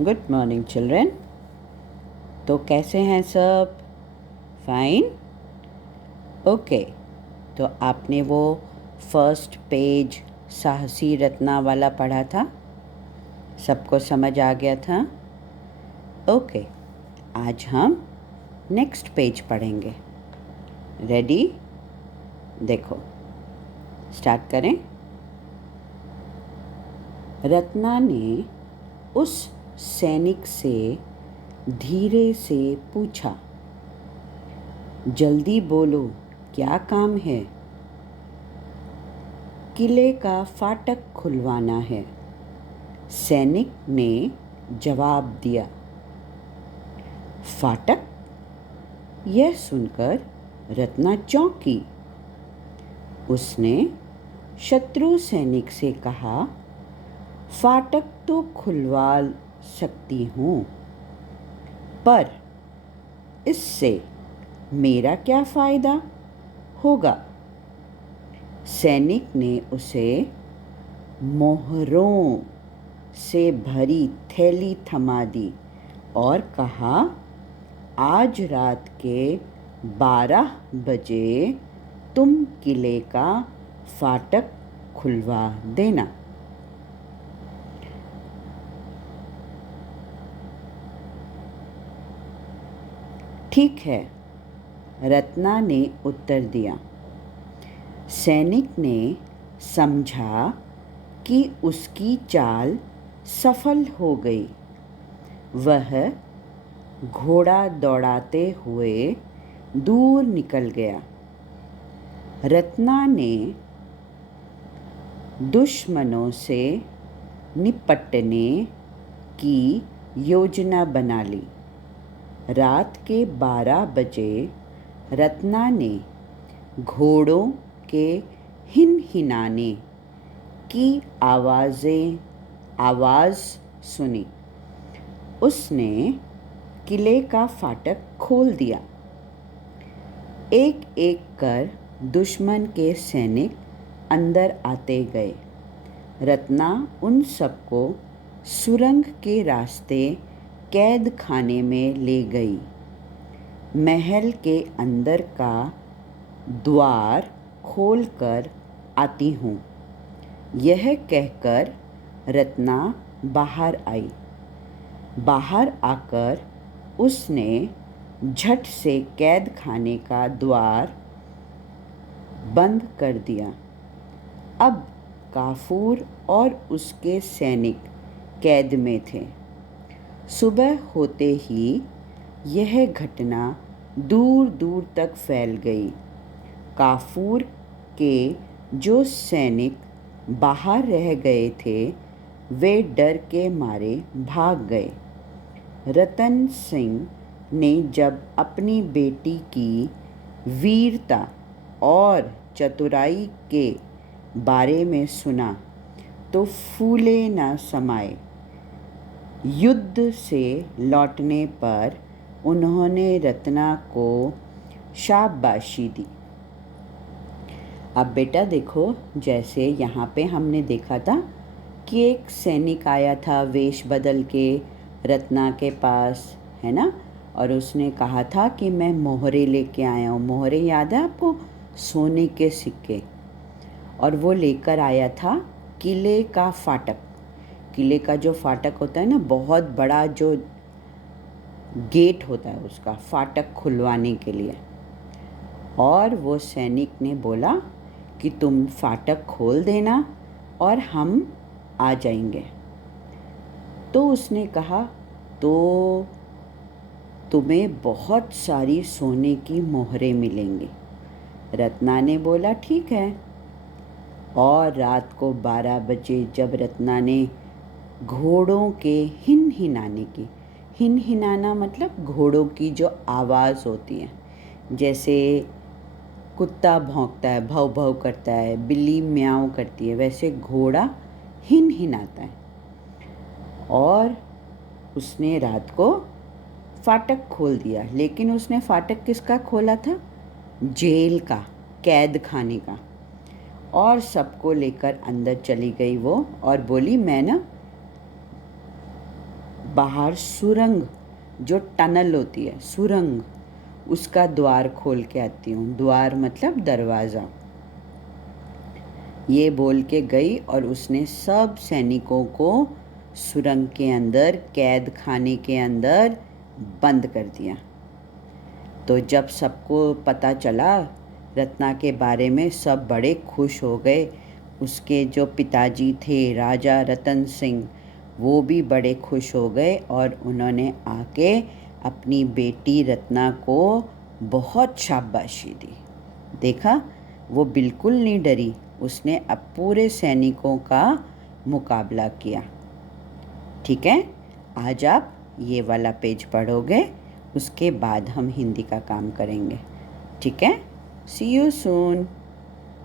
Good morning children. तो कैसे हैं सब? फाइन। ओके। तो आपने वो फर्स्ट पेज साहसी रत्ना वाला पढ़ा था? सबको समझ आ गया था? ओके। आज हम नेक्स्ट पेज पढ़ेंगे। रेडी? देखो, स्टार्ट करें। रत्ना ने उस सैनिक से धीरे से पूछा, जल्दी बोलो, क्या काम है? किले का फाटक खुलवाना है, सैनिक ने जवाब दिया। फाटक? यह सुनकर रत्ना चौंकी। उसने शत्रु सैनिक से कहा, फाटक तो खुलवा सकती हूँ, पर इससे मेरा क्या फ़ायदा होगा? सैनिक ने उसे मोहरों से भरी थैली थमा दी और कहा, आज रात के 12 बजे तुम किले का फाटक खुलवा देना। ठीक है, रत्ना ने उत्तर दिया। सैनिक ने समझा कि उसकी चाल सफल हो गई। वह घोड़ा दौड़ाते हुए दूर निकल गया। रत्ना ने दुश्मनों से निपटने की योजना बना ली। रात के 12 बजे रत्ना ने घोड़ों के हिनहिनाने की आवाज़ सुनी। उसने किले का फाटक खोल दिया। एक एक कर दुश्मन के सैनिक अंदर आते गए। रत्ना उन सबको सुरंग के रास्ते कैद खाने में ले गई। महल के अंदर का द्वार खोलकर आती हूँ, यह कहकर रत्ना बाहर आई। बाहर आकर उसने झट से कैद खाने का द्वार बंद कर दिया। अब काफूर और उसके सैनिक कैद में थे। सुबह होते ही यह घटना दूर दूर तक फैल गई। काफूर के जो सैनिक बाहर रह गए थे, वे डर के मारे भाग गए। रतन सिंह ने जब अपनी बेटी की वीरता और चतुराई के बारे में सुना तो फूले न समाये। युद्ध से लौटने पर उन्होंने रत्ना को शाबाशी दी। अब बेटा देखो, जैसे यहाँ पे हमने देखा था कि एक सैनिक आया था वेश बदल के रत्ना के पास, है ना, और उसने कहा था कि मैं मोहरे लेके आया हूँ। मोहरे याद है आपको? सोने के सिक्के। और वो लेकर आया था किले का फाटक। किले का जो फाटक होता है ना, बहुत बड़ा जो गेट होता है, उसका फाटक खुलवाने के लिए। और वो सैनिक ने बोला कि तुम फाटक खोल देना और हम आ जाएंगे। तो उसने कहा, तो तुम्हें बहुत सारी सोने की मोहरें मिलेंगी। रत्ना ने बोला, ठीक है। और रात को 12 बजे जब रत्ना ने घोड़ों के हिनहिनाने की, हिनहिनाना मतलब घोड़ों की जो आवाज़ होती है, जैसे कुत्ता भौंकता है, भौ भौ करता है, बिल्ली म्याऊं करती है, वैसे घोड़ा हिनहिनाता है। और उसने रात को फाटक खोल दिया। लेकिन उसने फाटक किसका खोला था? जेल का, कैद खाने का। और सबको लेकर अंदर चली गई वो और बोली, मैं ना बाहर सुरंग, जो टनल होती है सुरंग, उसका द्वार खोल के आती हूँ। द्वार मतलब दरवाज़ा। ये बोल के गई और उसने सब सैनिकों को सुरंग के अंदर, कैद खाने के अंदर बंद कर दिया। तो जब सबको पता चला रत्ना के बारे में, सब बड़े खुश हो गए। उसके जो पिताजी थे राजा रतन सिंह, वो भी बड़े खुश हो गए और उन्होंने आके अपनी बेटी रत्ना को बहुत शाबाशी दी। देखा, वो बिल्कुल नहीं डरी, उसने अब पूरे सैनिकों का मुकाबला किया। ठीक है, आज आप ये वाला पेज पढ़ोगे, उसके बाद हम हिंदी का काम करेंगे। ठीक है, सी यू सून।